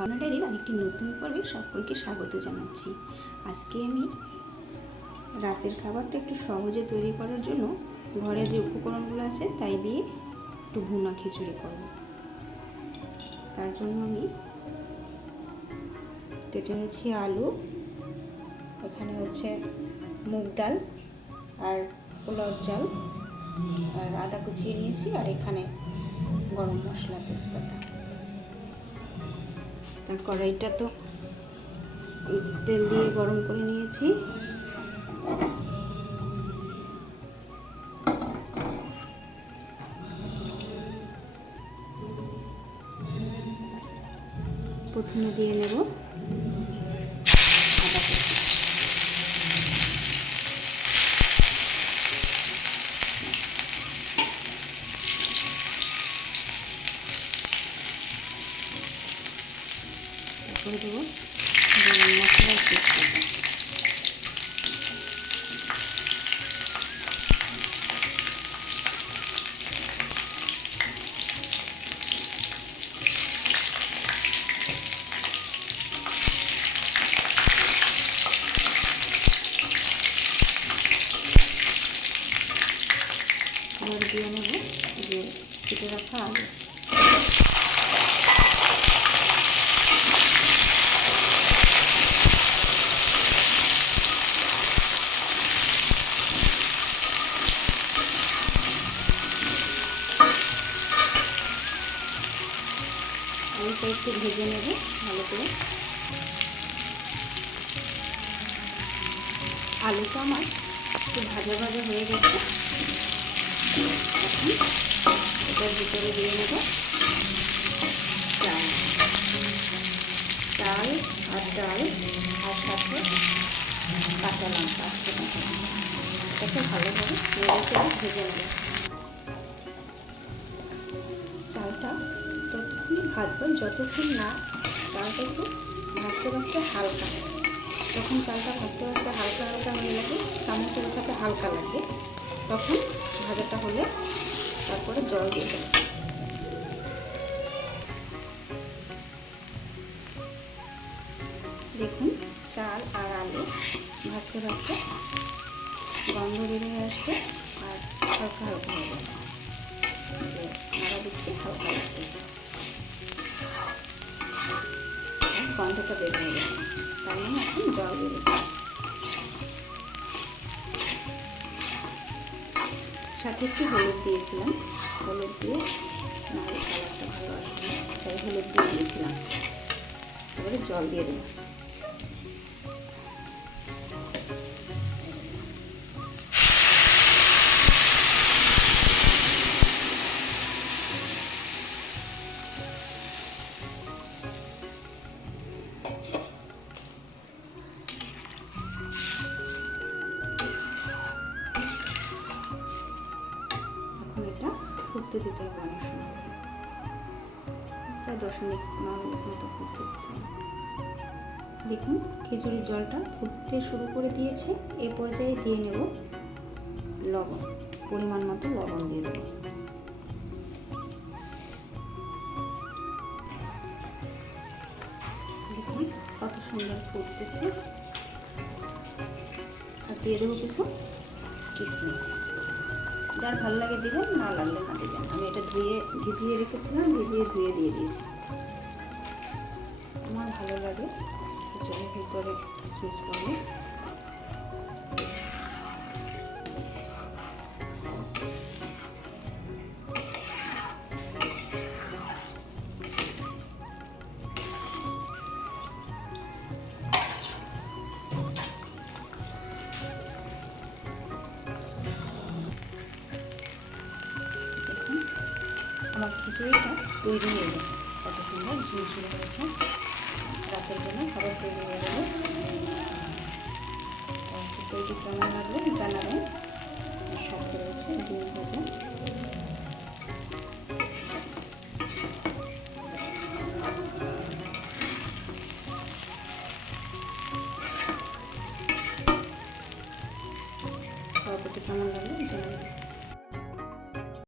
ভাবনাডাইরির আরেকটি নতুন পর্বে সকলকে স্বাগত জানাচ্ছি। আজকে আমি রাতের খাবারটা একটু সহজে তৈরি করার জন্য ঘরে যে উপকরণগুলো আছে তাই দিয়ে একটু ভুনা খিচুড়ি করব। তার জন্য আমি কেটে নিয়েছি আলু, এখানে হচ্ছে মুগ ডাল আর পোলাও চাল আর আদা কুচিয়ে নিয়েছি, আর এখানে গরম মশলা, তেজপাতা। তার কড়াইটা তো তেল দিয়ে গরম করে নিয়েছি। প্রথমে দিয়ে নেব আদা কুচি, তারপরে দেবো গরম মশলা, তেজপাতা। এবার দিয়ে নেব যে কেটে রাখা আলু। আলুটা একটু ভেজে নেব ভালো করে। আলুটা আমার একটু ভাজা ভাজা হয়ে গেছে। এখন এটার ভিতরে দিয়ে নেব চাল আর ডাল আর সাথে কাঁচা লঙ্কা, এটাকে ভালোভাবে ভেজে নেব। চালটা ততক্ষণই ভাজবো যতক্ষণ না চালটা একটু ভাজতে ভাজতে হালকা, যখন চালটা ভাজতে ভাজতে হালকা হালকা হয়ে লাগে, চামচের সাথে হালকা লাগে, তখন ভাজাটা হলে তারপরে জল দিয়ে দেবো। দেখুন চাল আর আলু ভাজতে ভাজতে গন্ধ বেরিয়ে আসছে আর হালকা হালকা হয়ে গেছে, নাড়া দিচ্ছি, হালকা লাগতেছে, গন্ধটা বের হয়ে গেছে, তার মানে এখন জল দিয়ে দেবো। সাথে একটু হলুদ দিয়েছিলাম, হলুদ দিয়ে নাহলে কালারটা ভালো আসবে, তাই হলুদ দিয়ে দিয়েছিলাম। এবারে জল দিয়ে দেবো। এটা ফুটতে দিতে হবে অনেক সময়, প্রায় 10 মিনিট 9 মিনিট মতো ফুটতে দিতে হবে। দেখুন খিচুড়ির জলটা ফুটতে শুরু করে দিয়েছে। এই পর্যায়ে দিয়ে নেব লবণ, পরিমাণ মতো লবণ দিয়ে দেবো। দেখুন কত সুন্দর ফুটতেছে। আর দিয়ে দেবো কিছু কিশমিশ, যার ভালো লাগে দিবেন, না লাগলে না দিবেন। আমি এটা ভিজিয়ে রেখেছিলাম, ধুয়ে দিয়ে দিয়েছি। আমার ভালো লাগে খিচুড়ির ভিতরে কিশমিশ পড়লে। আমার খিচুড়িটা তৈরি হয়ে গেছে, কত সুন্দর ঝুলঝুল হয়েছে। রাতের জন্য খাবার তৈরি হয়ে গেল। খিচুড়িটি কেমন লাগবে জানাবেন। সাথে রয়েছে ডিম ভাজা।